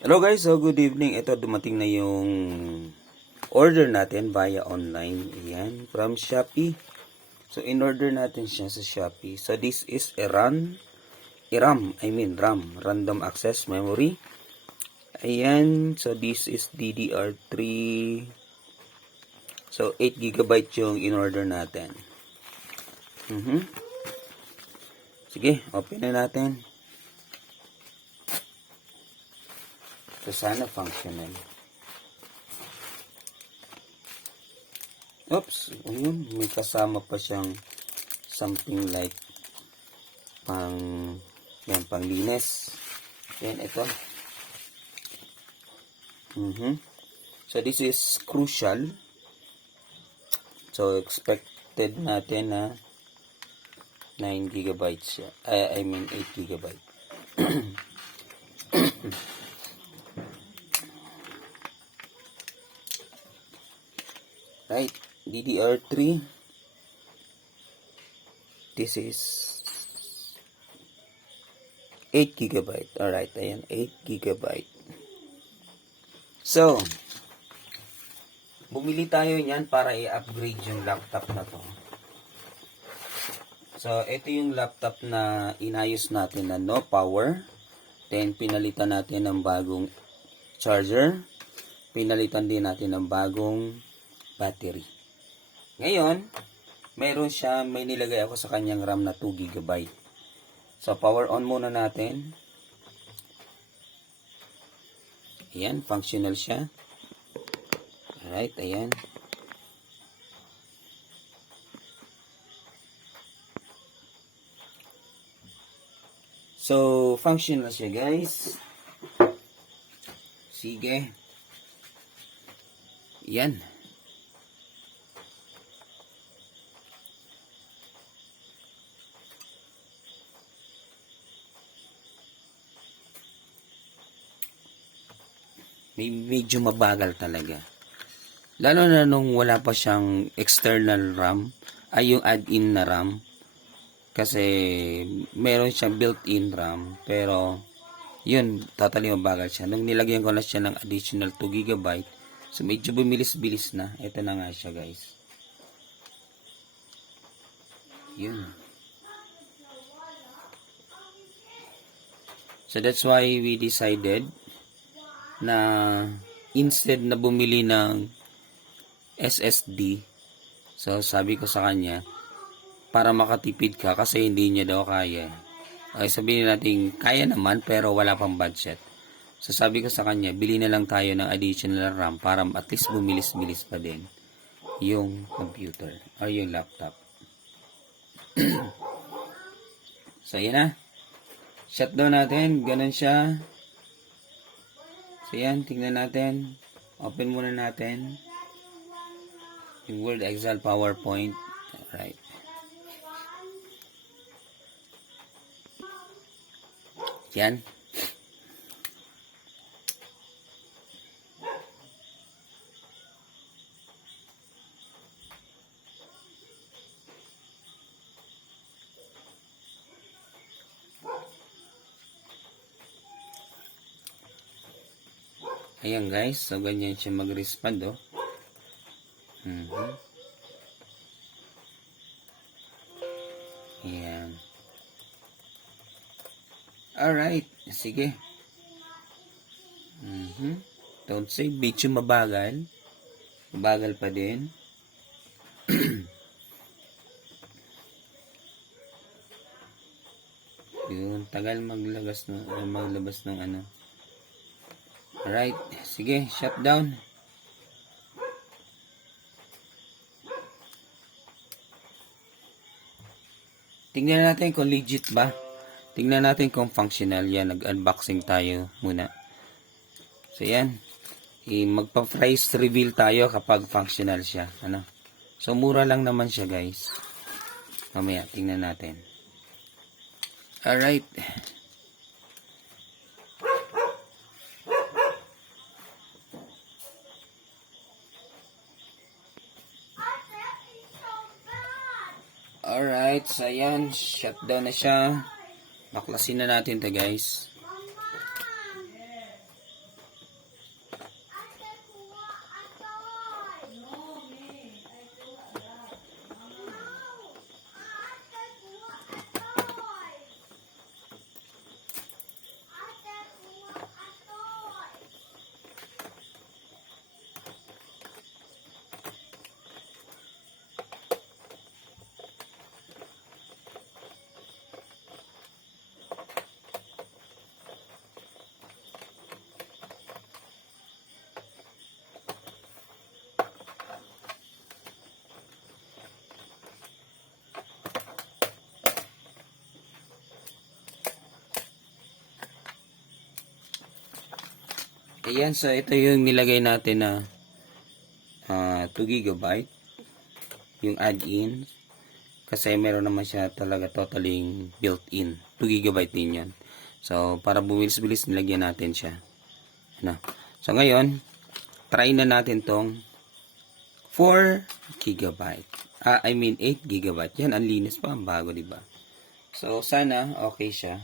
Hello guys, so good evening. Ito dumating na yung order natin via online. Ayan, from Shopee. So in order natin siya sa Shopee. So this is a run, a RAM, I mean RAM, random access memory. Ayan, so this is DDR3. So 8 GB yung in order natin. Mhm. Sige, open na natin. So, sana functional. Oops, ayun, may kasama pa siyang something like pang, yan, pang linis. Yan, ito. Mhm. So, this is crucial. So, expected natin na 9 gigabytes siya. I, I mean, 8 gigabyte. Right, DDR3. This is 8 gigabyte. Alright, ayan, 8 gigabyte. So, bumili tayo niyan para i-upgrade yung laptop na to. So, ito yung laptop na inayos natin na no power. Then, pinalitan natin ng bagong charger. Pinalitan din natin ng bagong battery. Ngayon, meron siya, may nilagay ako sa kanyang RAM na 2 GB. So, power on muna natin. Ayan, functional siya. Alright, ayan. So, functional siya guys. Sige. Yan. Medyo mabagal talaga. Lalo na nung wala pa siyang external RAM, ay yung add-in na RAM. Kasi meron siyang built-in RAM, pero yun, totally mabagal siya. Nung nilagyan ko na siya ng additional 2 GB, so medyo bumilis-bilis na. Ito na nga siya guys. Yun. So that's why we decided na instead na bumili ng SSD, so sabi ko sa kanya, para makatipid ka kasi hindi niya daw kaya. Okay, sabihin natin, kaya naman pero wala pang budget. So sabi ko sa kanya, bili na lang tayo ng additional RAM para at least bumilis-bilis pa din yung computer or yung laptop. so yan na. Shutdown natin, ganun siya. So yan, tingnan natin. Open muna natin. Yung Word, Excel, PowerPoint. Alright. Yan. Ayan guys, so ganyan siya mag-respond oh. Mhm. Ayan. Alright, sige. Mhm. Don't say medyo mabagal. Mabagal pa din. Yun, tagal maglabas ng maglabas ng ano. Alright, sige, shut down. Tingnan natin kung legit ba. Tingnan natin kung functional yan. Nag-unboxing tayo muna. So, yan. I magpa-price reveal tayo kapag functional siya. Ano? So, mura lang naman siya, guys. Mamaya, tingnan natin. Alright. Alright, so ayan, shutdown na siya. Baklasin na natin to guys. Ayan, so ito yung nilagay natin na ah, 2 GB yung add-in. Kasi meron naman siya talaga totaling built-in. 2 GB din yan. So para bumilis-bilis nilagyan natin siya. Ano. so ngayon try na natin tong 4 GB ah, I mean 8 GB yan ang linis pa. Ang bago di ba? So sana okay siya.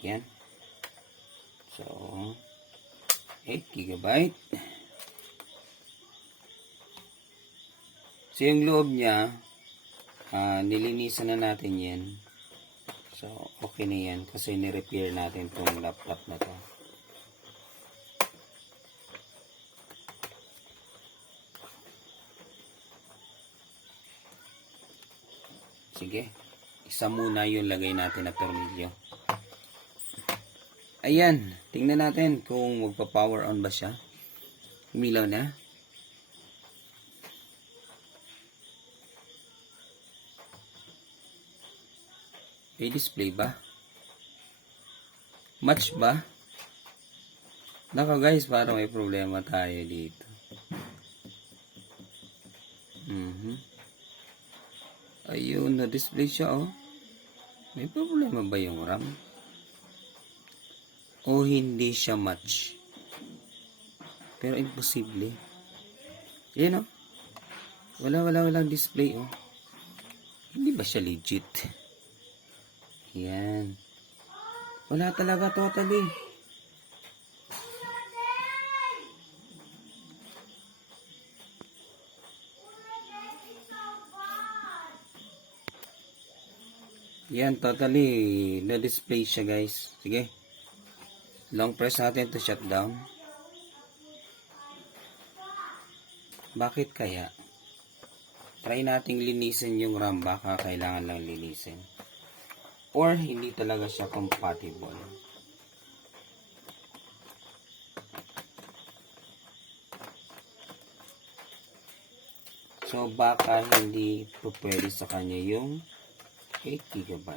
Yan. So 8 GB So, yung loob niya, ah, nilinisan na natin yan. So, okay na yan kasi ni-repair natin tong laptop na to. Sige, isa muna yung lagay natin na tornilyo. Ayan, tingnan natin kung magpa-power on ba siya. Umilaw na. May display ba? Match ba? Naka guys, parang may problema tayo dito. Mhm. Ayun, na-display siya oh. May problema ba yung RAM? O hindi siya match? Pero imposible. Yan oh. Wala, wala, walang display oh. Hindi ba siya legit? Yan. Wala talaga totally. Yan, totally na-display siya guys. Sige. Long press natin to shut down. Bakit kaya? Try nating linisin yung RAM. Baka kailangan lang linisin or hindi talaga siya compatible. So, baka hindi pwede sa kanya yung 8 GB.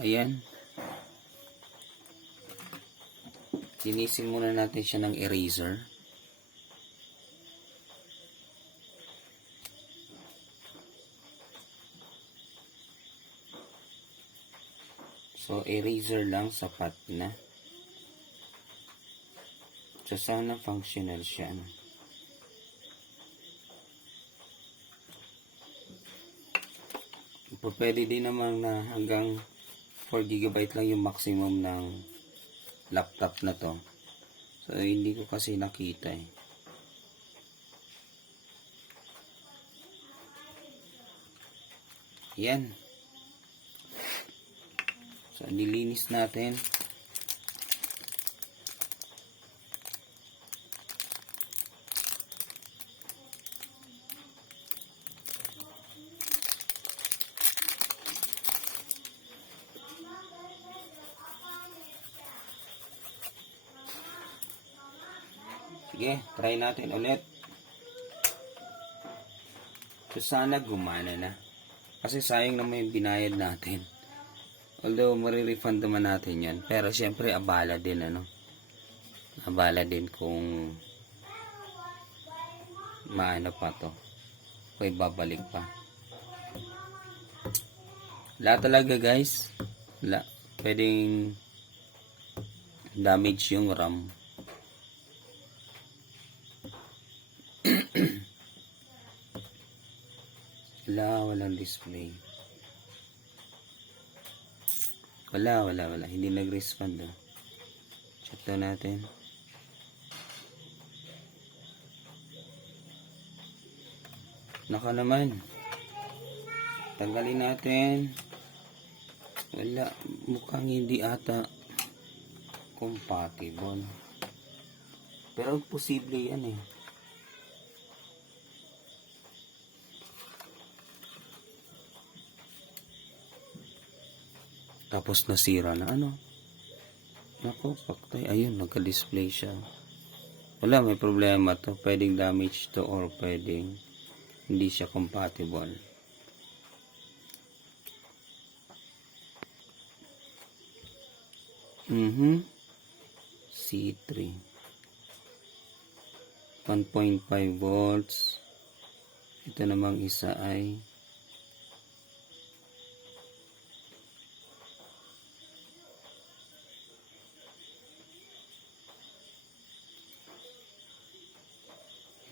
Ayan. Linisin muna natin siya ng eraser. So, eraser lang sapat na. So, sana functional siya. No? Po, Pwede din naman na hanggang 4 GB lang yung maximum ng laptop na to. So, hindi ko kasi nakita eh. Yan. So, nilinis natin. Sige, try natin ulit. So, sana gumana na. Kasi sayang naman yung binayad natin. Although, marirefund naman natin yan. Pero, syempre, abala din, ano. Abala din kung maano pa to. Kung babalik pa. Wala talaga, guys. Wala. Pwedeng damage yung RAM. Wala, walang display. Wala, wala, wala. Hindi nag-respond. Oh. Check daw natin. Naka naman. Tanggalin natin. Wala. Mukhang hindi ata compatible. Pero posible yan eh. Tapos nasira na ano. Nako, paktay. Ayun, nagka-display siya. Wala, may problema to. Pwedeng damage to or pwedeng hindi siya compatible. Mhm. C3 1.5 volts ito namang isa ay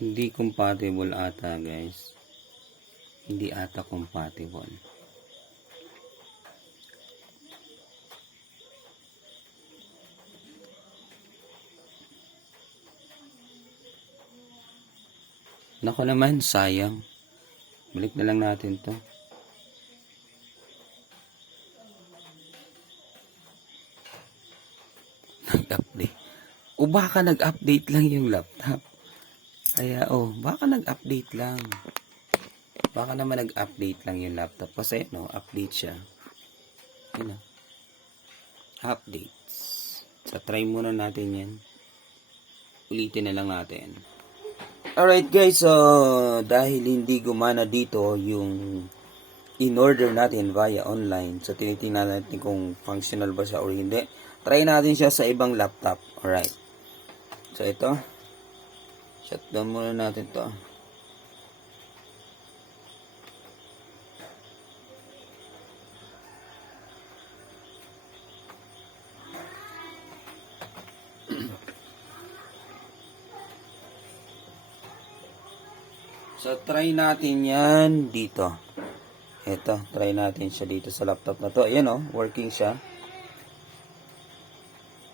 hindi compatible ata guys hindi ata compatible Nako naman, sayang. Balik na lang natin to. Nag-update. O baka nag-update lang yung laptop. Kaya, oh, baka nag-update lang. Baka naman nag-update lang yung laptop. Kasi, no, update siya. Yun, oh. Updates. So, try muna natin yan. Ulitin na lang natin. Alright guys, so dahil hindi gumana dito yung in-order natin via online, so tinitingnan natin kung functional ba siya or hindi. Try natin siya sa ibang laptop. Alright. So ito, shutdown muna natin to. So, try natin yan dito. Ito, try natin siya dito sa laptop na to. Ayan o, working siya.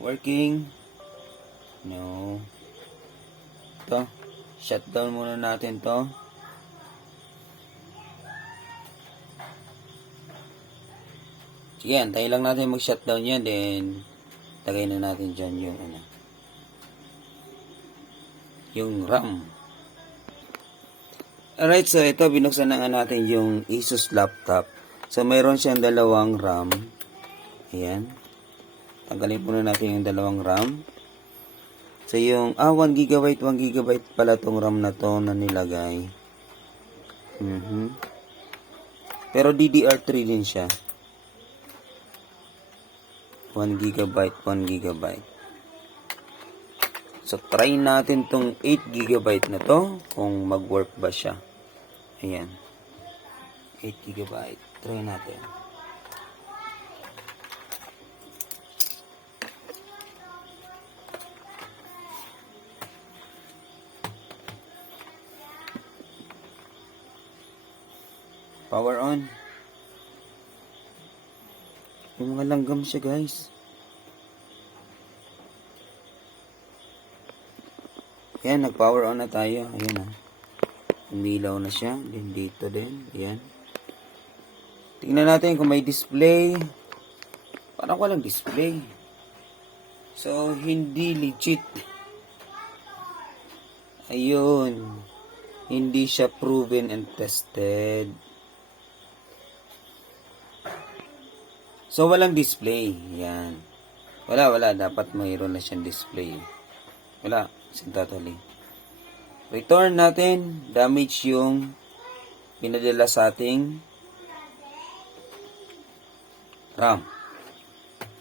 Working. No. Shutdown muna natin to. Sige, antayin lang natin mag-shutdown yan. Then, tagay na natin dyan yung ano. Yung RAM. Alright, so ito binuksan na nga natin yung Asus laptop. So mayroon siyang dalawang RAM. Ayan. Tanggalin muna natin yung dalawang RAM. So yung, ah, 1 GB, 1 GB pala tong RAM na to na nilagay. Mhm. Pero DDR3 din siya. 1 GB, 1 GB. So, try natin tong 8 GB na to kung mag-work ba siya. Ayan. 8 GB. Try natin. Power on. Yung mga langgam siya guys. Ayan, nag-power on na tayo. Ayan ah. Umilaw na siya. Then dito din. Ayan. Tingnan natin kung may display. Parang walang display. So, hindi legit. Ayun. Hindi siya proven and tested. So, walang display. Yan. Wala, wala. Dapat mayroon na siyang display. Wala. Sin totally. Return natin. Damage yung pinadala sa ating RAM.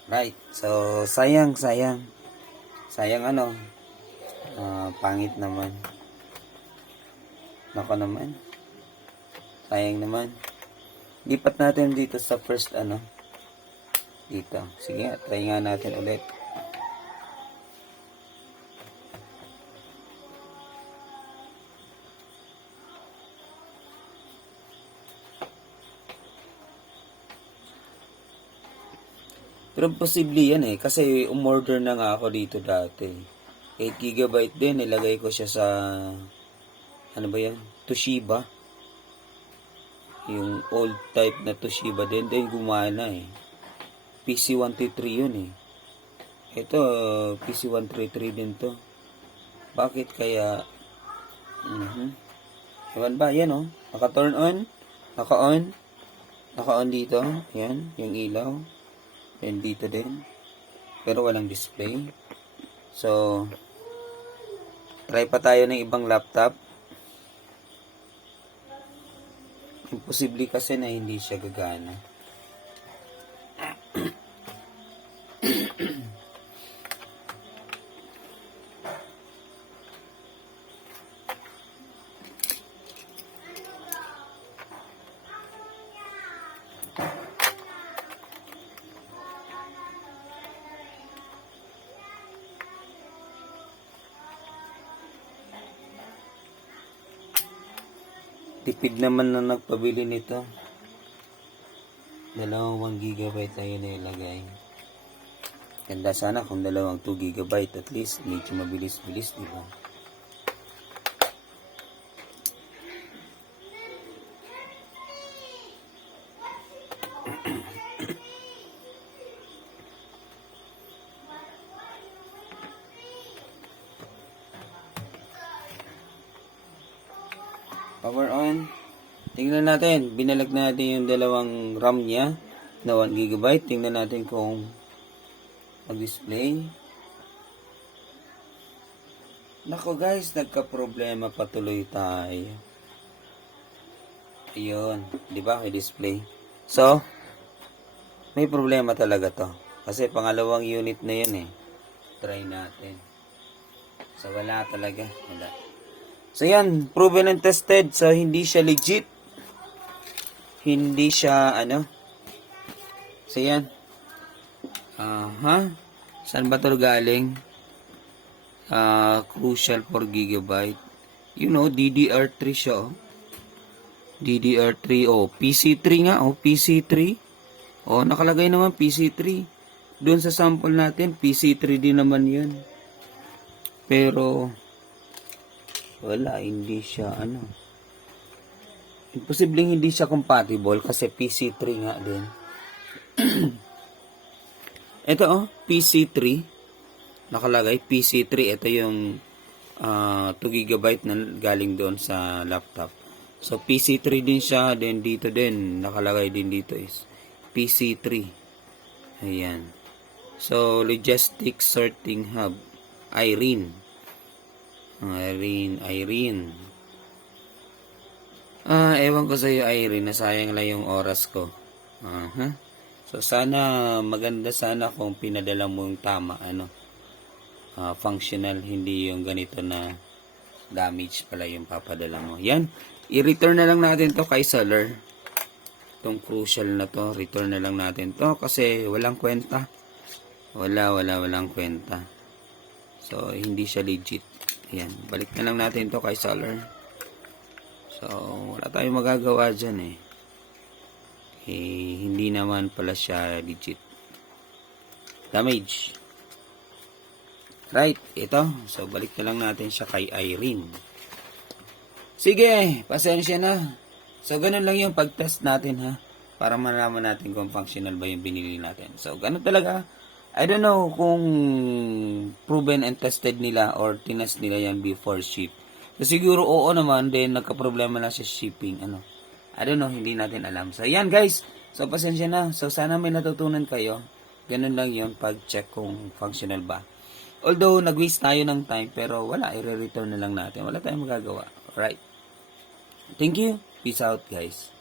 Right. So, sayang, sayang. Sayang ano. Ah, pangit naman. Nako naman. Sayang naman. Lipat natin dito sa first ano. Dito. Sige, try nga natin ulit. Pero posible yan eh. Kasi umorder na nga ako dito dati. 8 GB din. Nilagay ko siya sa... Ano ba yan? Toshiba. Yung old type na Toshiba din. Then gumana eh. PC133 yun eh. Ito, PC133 din to. Bakit kaya... Mhm. Ewan ba? Yan oh. Naka-turn on. Naka-on. Naka-on dito. Yan. Yung ilaw. And dito din. Pero walang display. So, try pa tayo ng ibang laptop. Imposible kasi na hindi siya gagana. Tipid naman na nagpabili nito. Dalawang 1 gigabyte tayo na ilagay. Ganda sana kung dalawang 2 gigabyte at least medyo mabilis-bilis, di ba? Power on. Tingnan natin. Binalag natin yung dalawang RAM niya na 1 GB. Tingnan natin kung mag-display. Nako guys, nagka-problema patuloy tayo. Ayun, di ba? May display. So, may problema talaga to. Kasi pangalawang unit na yun eh. Try natin. So, wala talaga. Wala. So yan, proven and tested. So hindi siya legit. Hindi siya ano. So yan. Aha. Saan ba 'to galing? Ah, crucial 4 gigabyte. You know, DDR3 siya. Oh. DDR3 oh, PC3 nga oh, PC3. Oh, nakalagay naman PC3. Doon sa sample natin, PC3 din naman 'yun. Pero wala, hindi siya ano. Imposibleng hindi siya compatible kasi PC3 nga din. Ito oh, PC3. Nakalagay PC3. Ito yung ah, 2 GB na galing doon sa laptop. So PC3 din siya, then dito din nakalagay din dito is PC3. Ayan. So Logistic Sorting Hub Irene. Irene, Irene. Ah, ewan ko sa iyo Irene, nasayang lang yung oras ko. Aha. So sana maganda sana kung pinadala mo yung tama ano. Ah, functional hindi yung ganito na damage pala yung papadala mo. Yan. I-return na lang natin to kay seller. Itong crucial na to, return na lang natin to kasi walang kwenta. Wala, wala, walang kwenta. So, hindi siya legit. Ayan, balik na lang natin to kay seller. So, wala tayong magagawa dyan eh. Eh, hindi naman pala siya legit. Damage. Right, ito. So, balik na lang natin siya kay Irene. Sige, pasensya na. So, ganun lang yung pag-test natin ha. Para malaman natin kung functional ba yung binili natin. So, ganun talaga. I don't know kung proven and tested nila or tinest nila yan before ship. So, siguro oo naman, then nagka-problema na sa shipping. Ano? I don't know, hindi natin alam. So, yan guys. So, pasensya na. So, sana may natutunan kayo. Ganun lang yun pag-check kung functional ba. Although, nag-waste tayo ng time, pero wala, i-return na lang natin. Wala tayong magagawa. Right. Thank you. Peace out, guys.